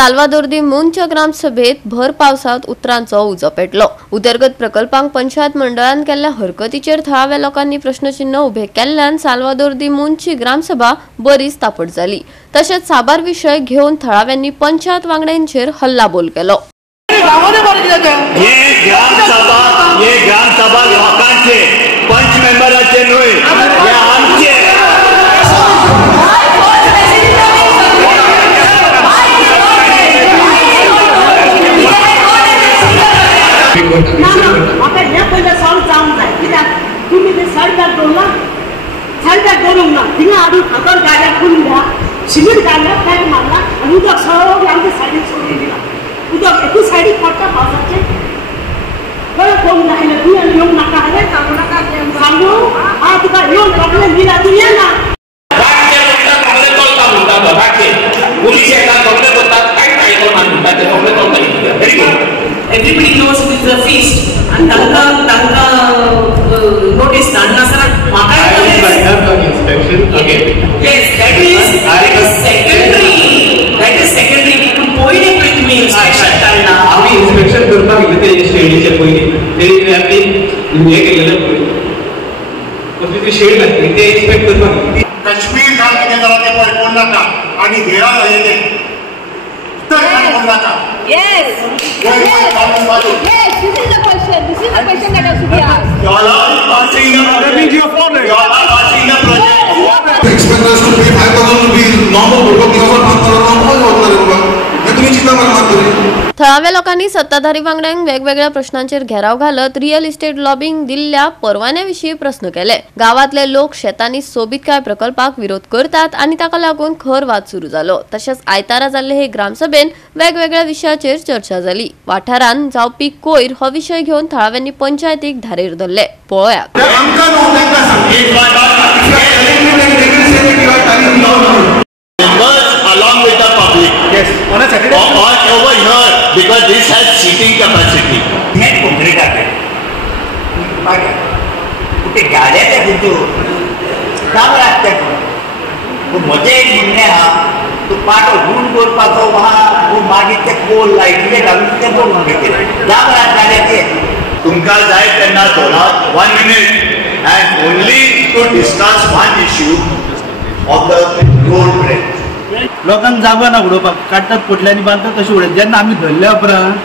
साल्वादोर दी मुंच्या ग्रामसभेत भर पावसात उतरांचो उजो पेटलो। उदरगत प्रकल्पांक पंचायत मंडळान केल्ल्या हरकतीचेर थळाव्या लोकांनी प्रश्नचिन्ह उभे केल्ल्यान साल्वादोर दी मुंची ग्रामसभा बरीच तापट जाली। तशेंच साबार विषय घेवन थळाव्यांनी पंचायत वांगड्यांचेर हल्लाबोल केलो। ये ग्रामसभा लोकांचे पंच मेंबराचे न्हय, हे आमचे। आता हे पहिले सॉल्व जाऊन जाय कित्याक तुम्ही ते साईडला दोन ना तिने आधी हातावर गाड्या खोलून घ्या, सिमेंट काढलं, पॅक मारला आणि उदक सगळं आमच्या साईडीक सोडून दिला। उदक एकूच साईडीक पडटा पावसाचे बरं कोण राहिलं तुम्ही आणि येऊन नका हे सांगू नका सांगू हा तुका येऊन प्रॉब्लेम दिला तू ये ना पोलीस येतात कपडे करतात काय म्हणतात ते कपडे करतात। Very good. Everybody knows it is a feast and tanga notice dana sir inspection again. Yes, that is secondary to point it with me inspection dana आम्ही inspection करपाक गेले ते शेडीचे पयली ते आम्ही हे केलेलं पयली ते शेड लागते ते इन्स्पेक्ट करपाक कश्मीर काम कितें जाला ते पळय कोण नाका आनी घेरा जालेले तर कोण नाका। Yes. Yes, this is the question. This is the question that has to be asked. You all are passing a project. You all are passing a project. Expect us to pay 5,000 rupees normal लोक दिवसात काम करणार कोण होणार बाबा हे तुम्ही चिंता करणार तरी। थळाव्या लोकांनी सत्ताधारी वांगड्यांक वेगवेगळ्या प्रश्नांचेर घेराव घालत रियल इस्टेट लॉबिंग दिल्ल्या परवान्याविषयी प्रश्न केले। गावातले लोक शेतांनी सोबीत काय प्रकल्पाक विरोध करतात आणि ताका लागून खर वाद सुरू जालो। तसेच आयतारा जाल्ले हे ग्रामसभेन वेगवेगळ्या विषयाचेर चर्चा जाली। वाठारान जावपी कोयर हो विषय घेवन थळाव्यांनी पंचायतीक धारेर धरले। पळयात along with the public. Yes. On a Saturday. All over here because this has seating capacity. मैं घुमरे जाते कुठे गाड्या त्या बुद्ध काम लागते तो मजे एक म्हणणे हा तो पाटो गुण करपाचो वा वो मागीर ते पोल लायटीचे घालून ते बोल घेतले काम रात गाड्याचे तुमकां जाय तेन्ना दोनात 1 minute and only to discuss one issue of the road bridge. लोकांक जागो ना उडोवपाक काडटात पोटल्यांनी बांदतात तशें उडयतात। जेन्ना आमी धरल्या उपरांत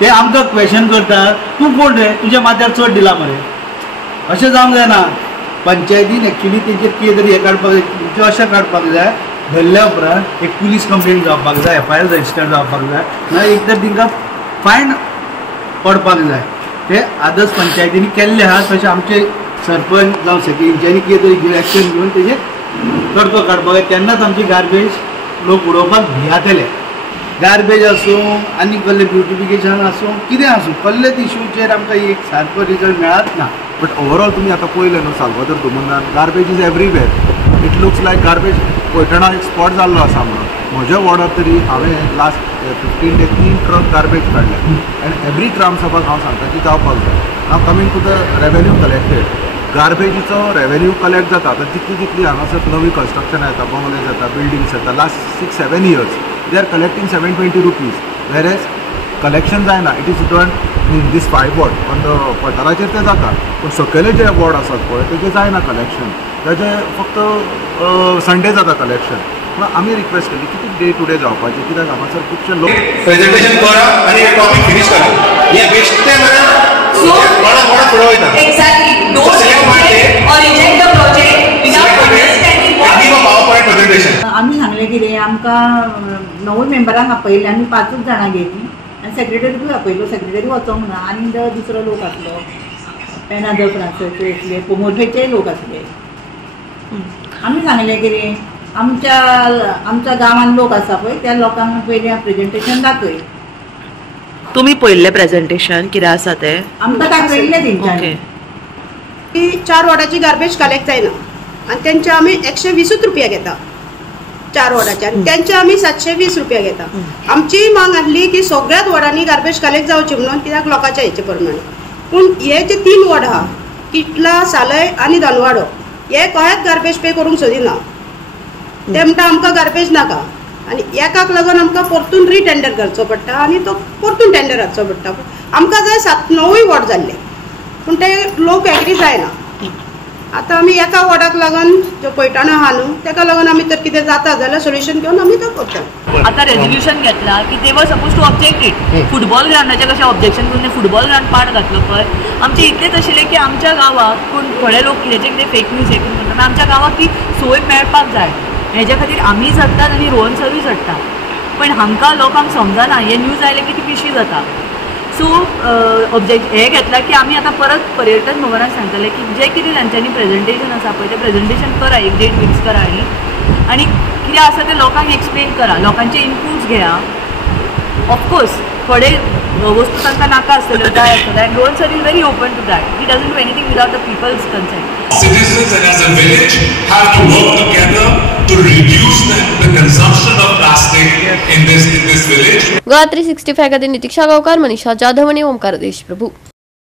ते आमकां क्वेश्चन करतात तूं कोण रे तुज्या माथ्यार चड दिला मरे अशें जावंक जायना। पंचायतीन एक्चुली तेजेर कितें तरी हें काडपाक जाय अशें काडपाक जाय धरल्या उपरांत एक पुलीस कंप्लेंट जावपाक जाय FIR रजिस्टर जावपाक जाय ना एक तर तांकां फायन पडपाक जाय। ते आदर्श पंचायतींनी केल्ले आहा तशें आमचे सरपंच जावं सेक्रेटरींच्यांनी कितें तरी एक्शन घेवन तेजेर तडको काडपाक जाय तेन्नाच आमची गार्बेज लोक उडोवपाक भियातले। गार्बेज आसूं आनी कसलें ब्युटिफिकेशन आसूं कितें आसूं कसलेच इश्यूचेर आमकां एक सारको रिजल्ट मेळत ना। बट ओवरऑल तुमी आतां पळयलें न्हू साल्वादोर दुमुंदान garbage is everywhere. It looks like garbage पैठणा एक स्पॉट जाल्लो आसा म्हणून म्हज्या वॉर्डांत तरी हांवें लास्ट 15 days 3 ट्रक गार्बेज काडले आनी एवरी ग्रामसभाक हांव सांगता की जावपाक जाय। Now coming to the revenue collected गार्बेजीचो रेवेन्यू कलेक्ट जाता तर जितली हांगासर नवी कन्स्ट्रक्शन येता बंगले जाता बिल्डिंग्स येता last 6-7 years they are collecting 720 rupees वेरेज कलेक्शन जायना। It is done in this 5 ward on the पठाराचेर ते जाता पूण सकयले जे वॉर्ड आसात पळय तेजे जायना कलेक्शन तेजे फक्त संडे जाता कलेक्शन। पूण आमी रिक्वेस्ट केली की डे टू डे जावपाचें कित्याक हांगासर खुबशे लोक प्रेजेंटेशन करा आणि टॉपिक फिनिश करा हे बेश्टे कोणा फुडें वयता exactly don't reject or reject the project without understanding what give a PowerPoint presentation. आम्ही सांगले कितें आमकां 9 मेंबरांक आपयले आमी 5 जाणां गेली आनी सेक्रेटरीकूय आपयलो सेक्रेटरी वचोंक ना आनी दुसरो लोक आसलो पेनादर फ्रांसाचे आसले पोमोठेचे लोक आसले। आमी सांगले कितें आमच्या गांवांत लोक आसा पळय त्या लोकांक पयलीं प्रेजेंटेशन दाखय। तुम्ही पहिले प्रेजेंटेशन कितें आसा ते आमकां दाखयल्लें तेंच्यांनी की 4 वॉर्डाची गार्बेज कलेक्ट जायना आणि त्यांचे आम्ही 120 रुपया घेता 4 वॉर्डाचे आणि त्यांचे आम्ही 720 रुपया घेता। आमची मांग आसली की सगळ्याच वॉर्डांनी गार्बेज कलेक्ट जावची म्हणून कित्याक लोकांच्या हेचे प्रमाणे। पूण हे जे 3 वॉर्ड आहा किटला सालय आणि दनवाडो हे कोणाच गार्बेज पे करूंक सोदिना। ते म्हणटा आमकां गार्बेज नाका आनी एकाक लागून आमकां परतून रिटेंडर घालचो पडटा आनी तो परतून टेंडर हाडचो पडटा. आमकां जाय 7-9 वॉर्ड जाल्ले पूण ते लोक एग्री जायना. आतां आमी एका वॉर्डाक लागून जो पैठण आहा न्हू ताका लागून आमी तर कितें जाता जाल्यार सोल्युशन घेवन आमी तो करता. आता रेजोल्युशन घेतला की they were supposed to object it. Football ग्राउंडाचे कशें ऑब्जेक्शन करून फुटबॉल ग्राउंड पाड घातलो पळय. आमचे इतलेंच आशिल्लें की आमच्या गांवाक पूण थोडे लोक कितें फेक न्यूज हे करून म्हणटा आमच्या गांवाक ती सोय मेळपाक जाय. हेज्या खातीर आमी झडटात आनी रोहन सर्वी झडटा. पण हांकां लोकांक समजना हे न्यूज आयले की ती पिशी जाता. सो ऑब्जेक्ट हे घेतला की आमी आतां परत पर्यटन भवनाक सांगतले की जे कितें तांच्यांनी प्रेजेंटेशन आसा पळय तें प्रेजेंटेशन करा, एक डेट फिक्स करा आनी कितें आसा तें लोकांक एक्सप्लेन करा, लोकांचे इनपुट्स घेया. ऑफकोर्स थोडे वस्तू तांकां नाका आसतल्यो जाय आसतल्यो आनी Rohan sir is very open to that. He doesn't do anything without the people's consent. Citizens and as a village have to work together to reduce the consumption of plastic in this village. GOA 365 खातीर नितीक्षा गांवकार, मनीषा जाधव आनी ओमकार देशप्रभू.